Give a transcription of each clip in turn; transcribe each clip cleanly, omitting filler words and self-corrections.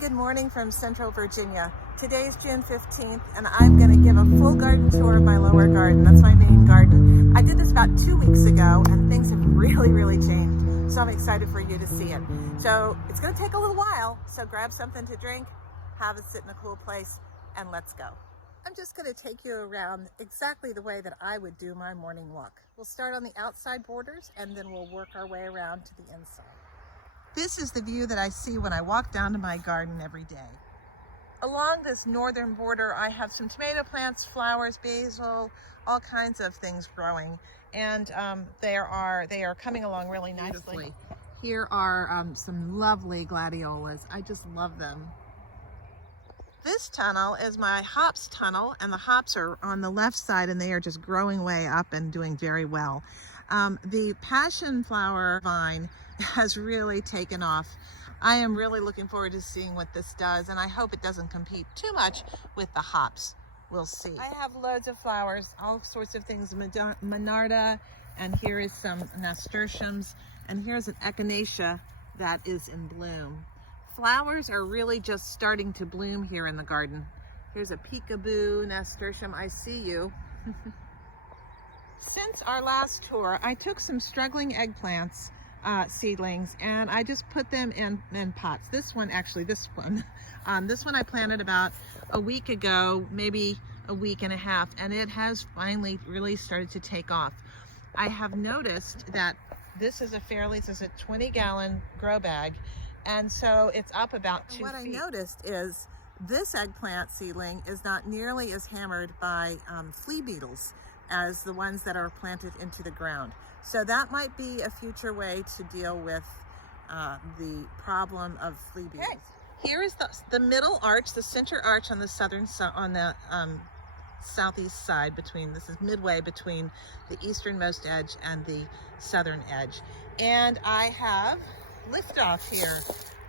Good morning from Central Virginia. Today's June 15th and I'm going to give a full garden tour of my lower garden. That's my main garden. I did this about 2 weeks ago and things have really changed. So I'm excited for you to see it. So it's going to take a little while, so grab something to drink, have it sit in a cool place, and let's go. I'm just going to take you around exactly the way that I would do my morning walk. We'll start on the outside borders and then we'll work our way around to the inside. This is the view that I see when I walk down to my garden every day. Along this northern border, I have some tomato plants, flowers, basil, all kinds of things growing, and they are coming along really nicely. Here are some lovely gladiolas. I just love them. This tunnel is my hops tunnel, and the hops are on the left side, and they are just growing way up and doing very well. The passion flower vine has really taken off. I am really looking forward to seeing what this does, and I hope it doesn't compete too much with the hops. We'll see. I have loads of flowers, all sorts of things, monarda, and here is some nasturtiums, and here's an echinacea that is in bloom. Flowers are really just starting to bloom here in the garden. Here's a peekaboo nasturtium, I see you. Since our last tour, I took some struggling eggplants, seedlings, and I just put them in pots. This one I planted about a week ago, maybe a week and a half, and it has finally really started to take off. I have noticed that this is a 20-gallon grow bag, and so it's up about 2 feet. What I noticed is this eggplant seedling is not nearly as hammered by flea beetles as the ones that are planted into the ground. So that might be a future way to deal with the problem of flea beetles. Okay. Here is the middle arch, the center arch on the southeast side. This is midway between the easternmost edge and the southern edge. And I have liftoff here.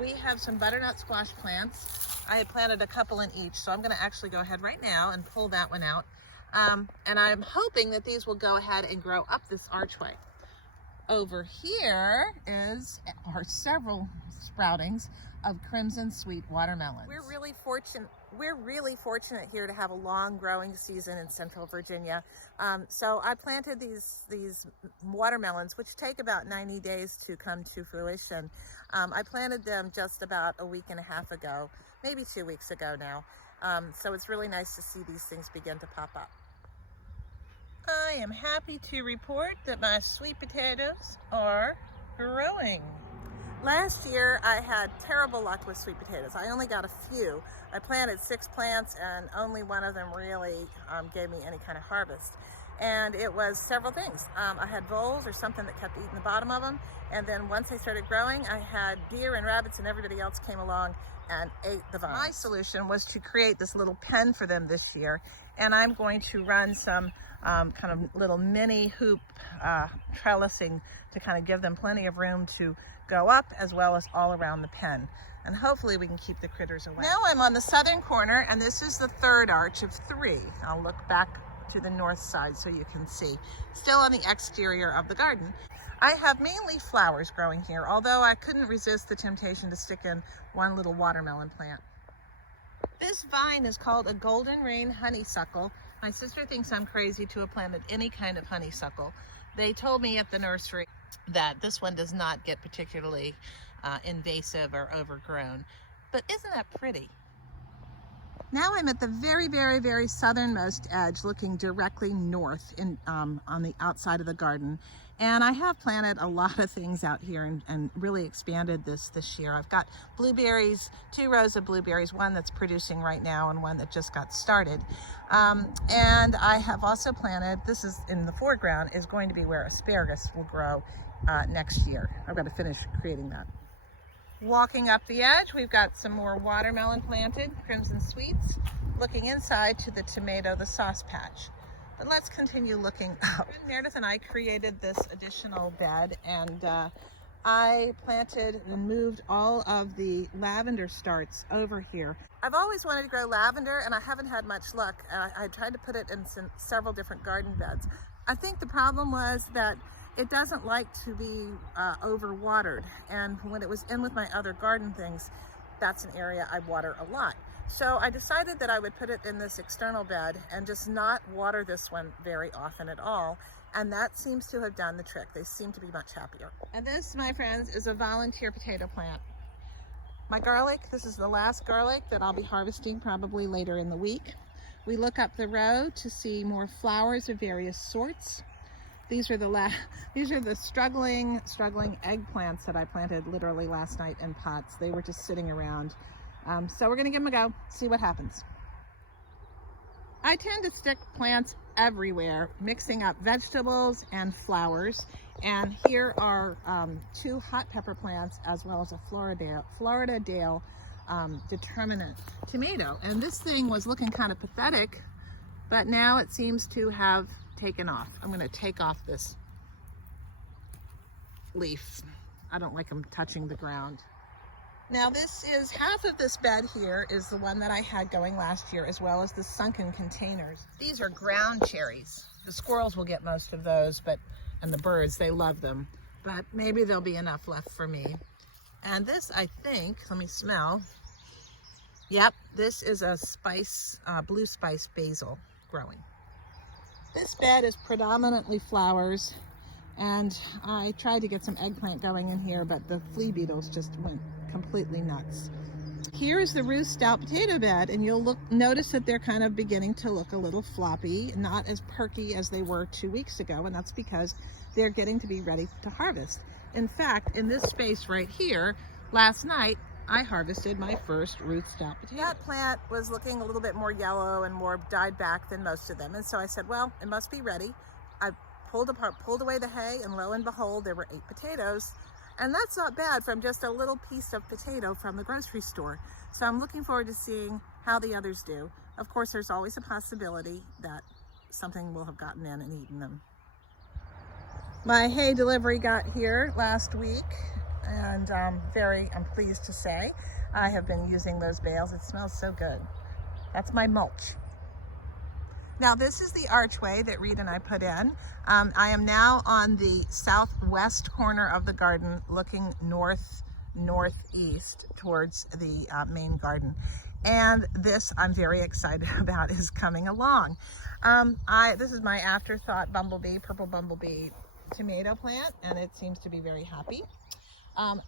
We have some butternut squash plants. I had planted a couple in each, so I'm going to actually go ahead right now and pull that one out. And I'm hoping that these will go ahead and grow up this archway. Over here are several sproutings of crimson sweet watermelons. We're really fortunate here to have a long growing season in Central Virginia. So I planted these watermelons, which take about 90 days to come to fruition. I planted them just about a week and a half ago, maybe 2 weeks ago now. So it's really nice to see these things begin to pop up. I am happy to report that my sweet potatoes are growing. Last year I had terrible luck with sweet potatoes. I only got a few. I planted 6 plants and only one of them really gave me any kind of harvest. And it was several things. I had voles or something that kept eating the bottom of them. And then once they started growing, I had deer and rabbits and everybody else came along and ate the vines. My solution was to create this little pen for them this year. And I'm going to run some kind of little mini hoop trellising to kind of give them plenty of room to go up as well as all around the pen. And hopefully we can keep the critters away. Now I'm on the southern corner, and this is the third arch of 3. I'll look back to the north side so you can see. Still on the exterior of the garden. I have mainly flowers growing here, although I couldn't resist the temptation to stick in one little watermelon plant. This vine is called a golden rain honeysuckle. My sister thinks I'm crazy to have planted any kind of honeysuckle. They told me at the nursery that this one does not get particularly invasive or overgrown. But isn't that pretty? Now I'm at the very southernmost edge, looking directly north on the outside of the garden. And I have planted a lot of things out here and really expanded this year. I've got blueberries, 2 rows of blueberries, one that's producing right now and one that just got started. And I have also planted, this is in the foreground, is going to be where asparagus will grow next year. I've got to finish creating that. Walking up the edge, we've got some more watermelon planted, crimson sweets, looking inside to the tomato, the sauce patch. But let's continue looking up. Meredith and I created this additional bed, and I planted and moved all of the lavender starts over here. I've always wanted to grow lavender, and I haven't had much luck. I tried to put it in several different garden beds. I think the problem was that it doesn't like to be overwatered, and when it was in with my other garden things, that's an area I water a lot. So I decided that I would put it in this external bed and just not water this one very often at all. And that seems to have done the trick. They seem to be much happier. And this, my friends, is a volunteer potato plant. My garlic, this is the last garlic that I'll be harvesting probably later in the week. We look up the road to see more flowers of various sorts. These are the struggling eggplants that I planted literally last night in pots. They were just sitting around. So we're gonna give them a go, see what happens. I tend to stick plants everywhere, mixing up vegetables and flowers. And here are 2 hot pepper plants as well as a Florida Dale determinate tomato. And this thing was looking kind of pathetic, but now it seems to have taken off. I'm going to take off this leaf. I don't like them touching the ground. Now this is half of this bed here is the one that I had going last year, as well as the sunken containers. These are ground cherries. The squirrels will get most of those, and the birds, they love them, but maybe there'll be enough left for me. And this, I think, let me smell. Yep, this is a blue spice basil growing. This bed is predominantly flowers, and I tried to get some eggplant going in here, but the flea beetles just went completely nuts. Here is the Ruth Stout potato bed, and you'll notice that they're kind of beginning to look a little floppy, not as perky as they were 2 weeks ago, and that's because they're getting to be ready to harvest. In fact, in this space right here, last night, I harvested my first Ruth Stout potato. That plant was looking a little bit more yellow and more died back than most of them, and so I said, well, it must be ready. I pulled away the hay, and lo and behold, there were 8 potatoes. And that's not bad from just a little piece of potato from the grocery store. So I'm looking forward to seeing how the others do. Of course, there's always a possibility that something will have gotten in and eaten them. My hay delivery got here last week, and I'm pleased to say I have been using those bales. It smells so good. That's my mulch. Now this is the archway that Reed and I put in. I am now on the southwest corner of the garden looking northeast towards the main garden. And this I'm very excited about is coming along. This is my afterthought purple bumblebee tomato plant, and it seems to be very happy.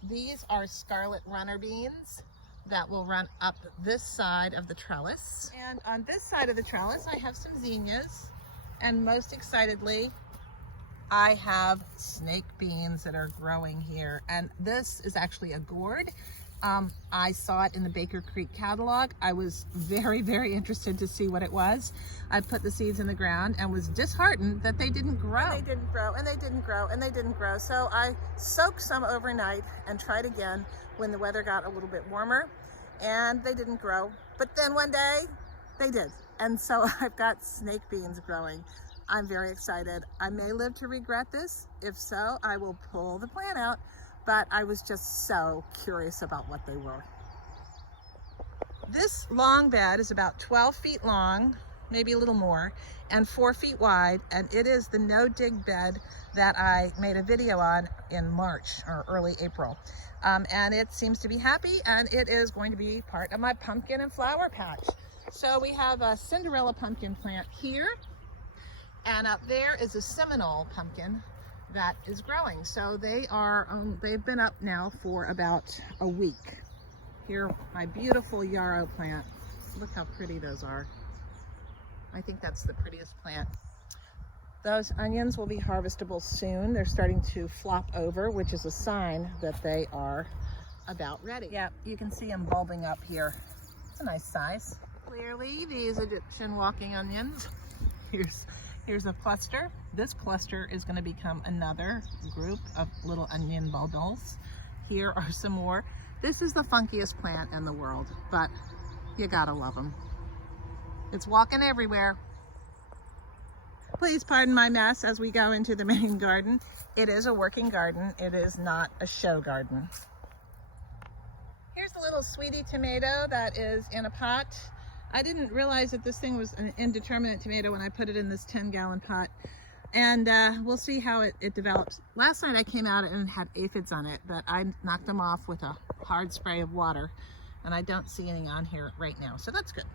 These are scarlet runner beans that will run up this side of the trellis. And on this side of the trellis, I have some zinnias, and most excitedly, I have snake beans that are growing here. And this is actually a gourd. I saw it in the Baker Creek catalog. I was very, very interested to see what it was. I put the seeds in the ground and was disheartened that they didn't grow. And they didn't grow, and they didn't grow, and they didn't grow. So I soaked some overnight and tried again when the weather got a little bit warmer, and they didn't grow. But then one day they did. And so I've got snake beans growing. I'm very excited. I may live to regret this. If so, I will pull the plant out. But I was just so curious about what they were. This long bed is about 12 feet long, maybe a little more, and 4 feet wide, and it is the no-dig bed that I made a video on in March or early April. And it seems to be happy, and it is going to be part of my pumpkin and flower patch. So we have a Cinderella pumpkin plant here, and up there is a Seminole pumpkin that is growing. So they've been up now for about a week. Here, my beautiful yarrow plant. Look how pretty those are. I think that's the prettiest plant. Those onions will be harvestable soon. They're starting to flop over, which is a sign that they are about ready. Yeah, you can see them bulbing up here. It's a nice size. Clearly, these Egyptian walking onions. Here's a cluster. This cluster is going to become another group of little onion bundles. Here are some more. This is the funkiest plant in the world, but you gotta love them. It's walking everywhere. Please pardon my mess as we go into the main garden. It is a working garden. It is not a show garden. Here's a little sweetie tomato that is in a pot. I didn't realize that this thing was an indeterminate tomato when I put it in this 10-gallon pot. And we'll see how it develops. Last night I came out and had aphids on it, but I knocked them off with a hard spray of water. and I don't see any on here right now, so that's good.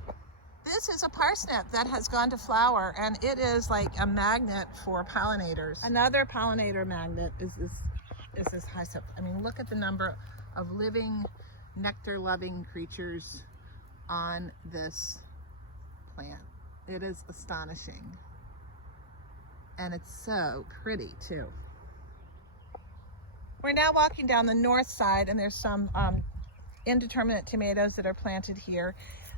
This is a parsnip that has gone to flower, and it is like a magnet for pollinators. Another pollinator magnet is this honeysuckle. I mean, look at the number of living nectar-loving creatures on this plant. It is astonishing, and it's so pretty too. We're now walking down the north side, and there's some indeterminate tomatoes that are planted here.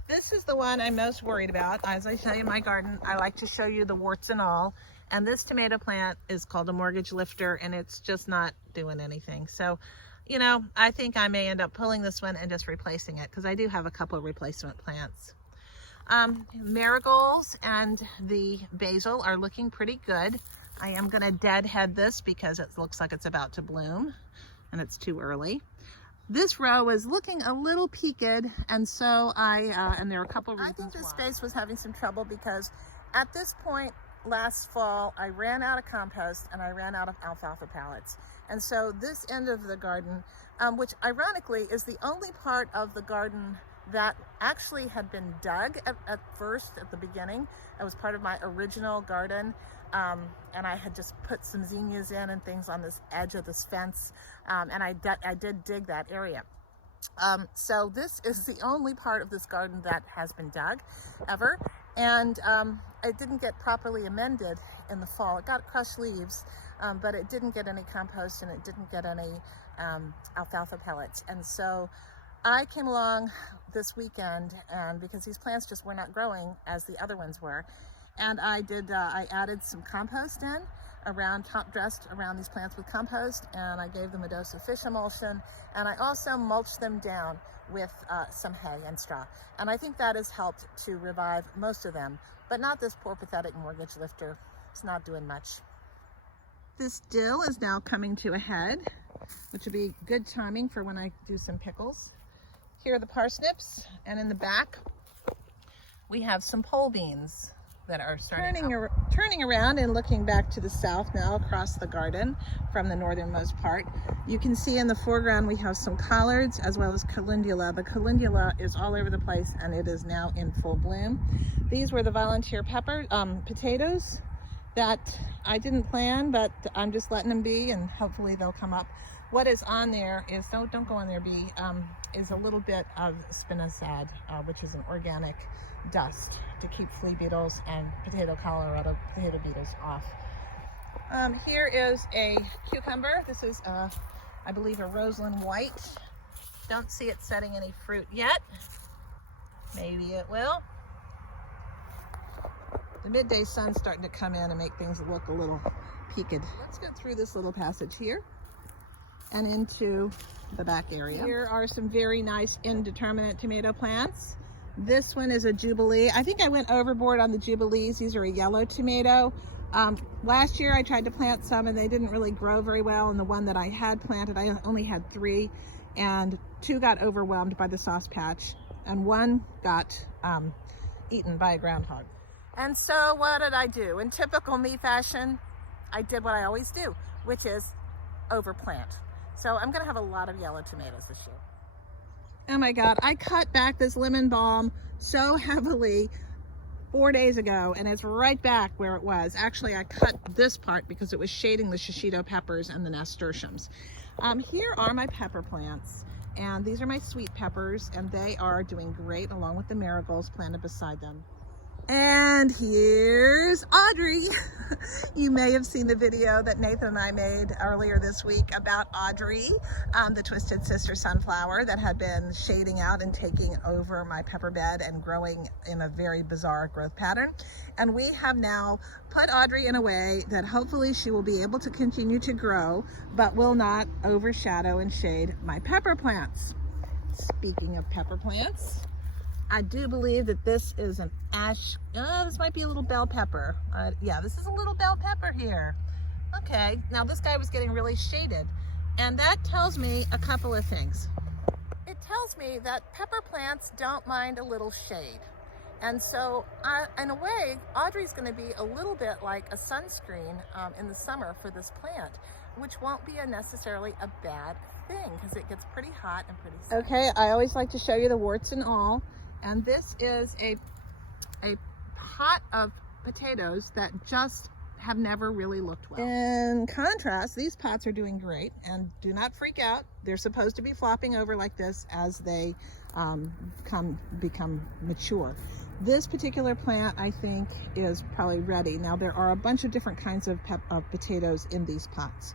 This is the one I'm most worried about. As I show you my garden, I like to show you the warts and all. And this tomato plant is called a mortgage lifter, and it's just not doing anything. So, you know, I think I may end up pulling this one and just replacing it, because I do have a couple of replacement plants. Marigolds and the basil are looking pretty good. I am going to deadhead this because it looks like it's about to bloom, and it's too early. This row is looking a little peaked, and so and there are a couple of reasons I think this space was having some trouble because at this point last fall, I ran out of compost and I ran out of alfalfa pallets. And so this end of the garden, which ironically is the only part of the garden that actually had been dug at first, at the beginning. It was part of my original garden. And I had just put some zinnias in and things on this edge of this fence, and I did dig that area. So this is the only part of this garden that has been dug ever, and it didn't get properly amended in the fall. It got crushed leaves, but it didn't get any compost and it didn't get any alfalfa pellets. And so I came along this weekend, and because these plants just were not growing as the other ones were, and I added some compost in top dressed around these plants with compost, and I gave them a dose of fish emulsion, and I also mulched them down with some hay and straw. And I think that has helped to revive most of them, but not this poor pathetic mortgage lifter. It's not doing much. This dill is now coming to a head, which would be good timing for when I do some pickles. Here are the parsnips, and in the back we have some pole beans that are turning around and looking back to the south now across the garden from the northernmost part. You can see in the foreground we have some collards as well as calendula. The calendula is all over the place, and it is now in full bloom. These were the volunteer potatoes that I didn't plan, but I'm just letting them be, and hopefully they'll come up. What is on there is, don't go on there, Bee, is a little bit of spinosad, which is an organic dust to keep flea beetles and Colorado potato beetles off. Here is a cucumber. This is, I believe, a Roseland White. Don't see it setting any fruit yet. Maybe it will. The midday sun's starting to come in and make things look a little peaked. Let's go through this little passage here and into the back area. Here are some very nice indeterminate tomato plants. This one is a Jubilee. I think I went overboard on the Jubilees. These are a yellow tomato. Last year I tried to plant some and they didn't really grow very well, and the one that I had planted, I only had 3, and 2 got overwhelmed by the sauce patch, and 1 got eaten by a groundhog. And so what did I do? In typical me fashion, I did what I always do, which is overplant. So I'm gonna have a lot of yellow tomatoes this year. Oh my God, I cut back this lemon balm so heavily 4 days ago, and it's right back where it was. Actually, I cut this part because it was shading the shishito peppers and the nasturtiums. Here are my pepper plants, and these are my sweet peppers, and they are doing great along with the marigolds planted beside them. And here's Audrey. You may have seen the video that Nathan and I made earlier this week about Audrey, the Twisted Sister sunflower that had been shading out and taking over my pepper bed and growing in a very bizarre growth pattern. And we have now put Audrey in a way that hopefully she will be able to continue to grow, but will not overshadow and shade my pepper plants. Speaking of pepper plants, I do believe that this is an this might be a little bell pepper. Yeah, this is a little bell pepper here. Okay, now this guy was getting really shaded, and that tells me a couple of things. It tells me that pepper plants don't mind a little shade. And so, in a way, Audrey's gonna be a little bit like a sunscreen in the summer for this plant. which won't be necessarily a bad thing because it gets pretty hot and pretty sunny. Okay, I always like to show you the warts and all. And this is a pot of potatoes that just have never really looked well. In contrast, these pots are doing great, and do not freak out. They're supposed to be flopping over like this as they become mature. This particular plant, I think, is probably ready. Now, there are a bunch of different kinds of potatoes in these pots.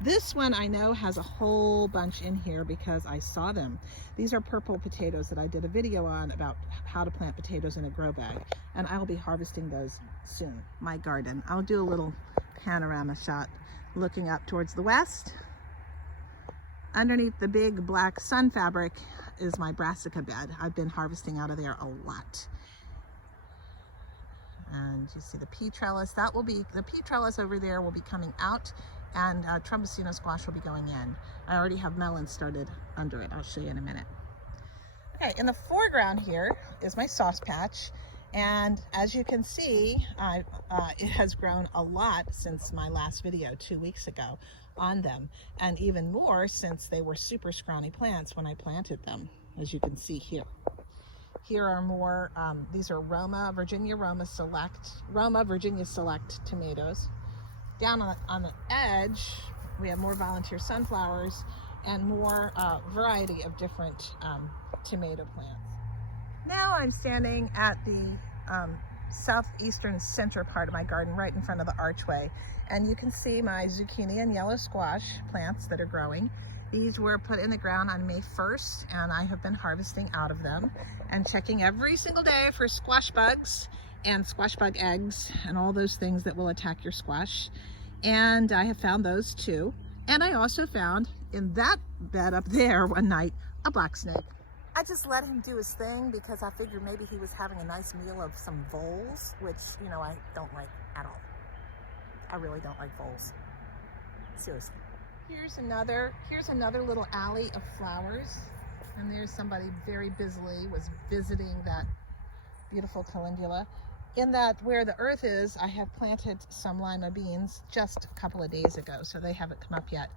This one I know has a whole bunch in here because I saw them. These are purple potatoes that I did a video on about how to plant potatoes in a grow bag, and I will be harvesting those soon. My garden. I'll do a little panorama shot looking up towards the west. Underneath the big black sun fabric is my brassica bed. I've been harvesting out of there a lot. And you see the pea trellis. That will be, the pea trellis over there will be coming out, and Trumbicino squash will be going in. I already have melons started under it. I'll show you in a minute. Okay, in the foreground here is my sauce patch, and as you can see, it has grown a lot since my last video 2 weeks ago on them, and even more since they were super scrawny plants when I planted them, as you can see here. Here are more, these are Virginia Select tomatoes. Down on the edge, we have more volunteer sunflowers and more variety of different tomato plants. Now I'm standing at the southeastern center part of my garden, right in front of the archway, and you can see my zucchini and yellow squash plants that are growing. These were put in the ground on May 1st, and I have been harvesting out of them and checking every single day for squash bugs and squash bug eggs and all those things that will attack your squash. And I have found those too. And I also found in that bed up there one night a black snake. I just let him do his thing because I figured maybe he was having a nice meal of some voles, which, you know, I don't like at all. I really don't like voles. Seriously. Here's another little alley of flowers, and there's somebody very busily was visiting that beautiful calendula. In that, where the earth is, I have planted some lima beans just a couple of days ago, so they haven't come up yet.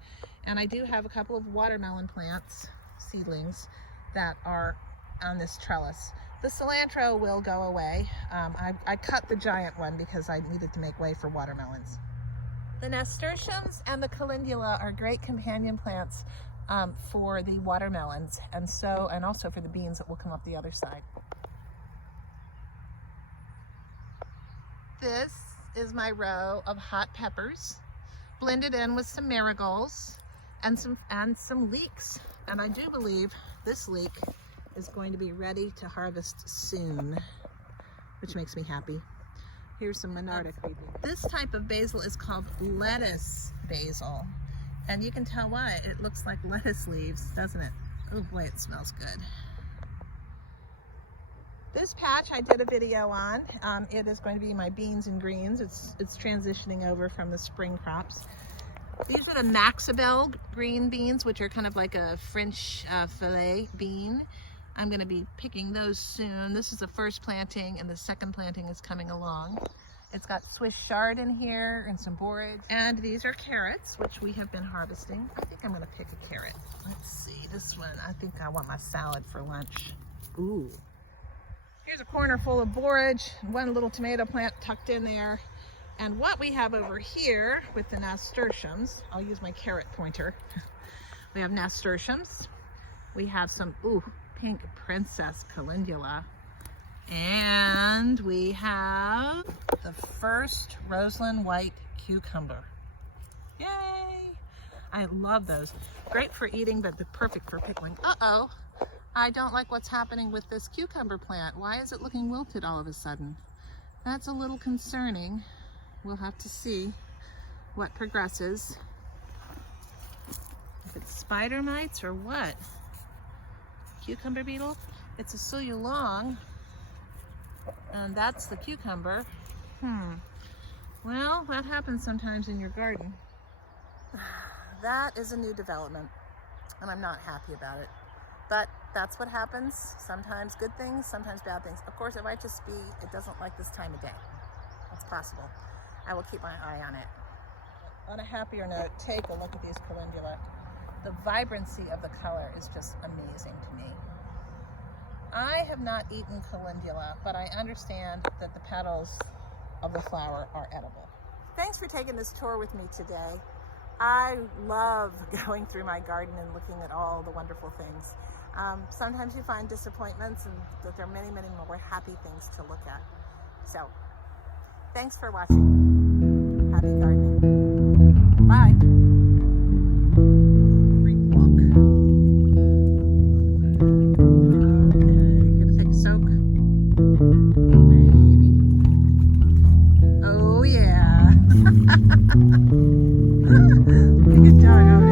And I do have a couple of watermelon plants, seedlings, that are on this trellis. The cilantro will go away. I cut the giant one because I needed to make way for watermelons. The nasturtiums and the calendula are great companion plants for the watermelons, and also for the beans that will come up the other side. This is my row of hot peppers, blended in with some marigolds and some leeks. And I do believe this leek is going to be ready to harvest soon, which makes me happy. Here's some Monarda creeping. This type of basil is called lettuce basil. And you can tell why. It looks like lettuce leaves, doesn't it? Oh boy, it smells good. This patch I did a video on. It is going to be my beans and greens. It's transitioning over from the spring crops. These are the Maxabel green beans, which are kind of like a French filet bean. I'm going to be picking those soon. This is the first planting, and the second planting is coming along. It's got Swiss chard in here and some borage. And these are carrots, which we have been harvesting. I think I'm going to pick a carrot. Let's see, this one, I think I want my salad for lunch. Ooh. Here's a corner full of borage, one little tomato plant tucked in there. And what we have over here with the nasturtiums, I'll use my carrot pointer. We have nasturtiums. We have some, pink princess calendula. And we have the first Roseland white cucumber. Yay! I love those. Great for eating, but perfect for pickling. Uh-oh. I don't like what's happening with this cucumber plant. Why is it looking wilted all of a sudden? That's a little concerning. We'll have to see what progresses. If it's spider mites or what. Cucumber beetle. It's a Sululong, and that's the cucumber. Well, that happens sometimes in your garden. That is a new development, and I'm not happy about it. But that's what happens. Sometimes good things, sometimes bad things. Of course, it might just be it doesn't like this time of day. It's possible. I will keep my eye on it. on a happier note, take a look at these calendula. The vibrancy of the color is just amazing to me. I have not eaten calendula, but I understand that the petals of the flower are edible. Thanks for taking this tour with me today. I love going through my garden and looking at all the wonderful things. Sometimes you find disappointments, and that there are many, many more happy things to look at. So, thanks for watching. Happy gardening. Bye. Great look. Okay, gonna take a soak. Maybe. Oh yeah. Good job.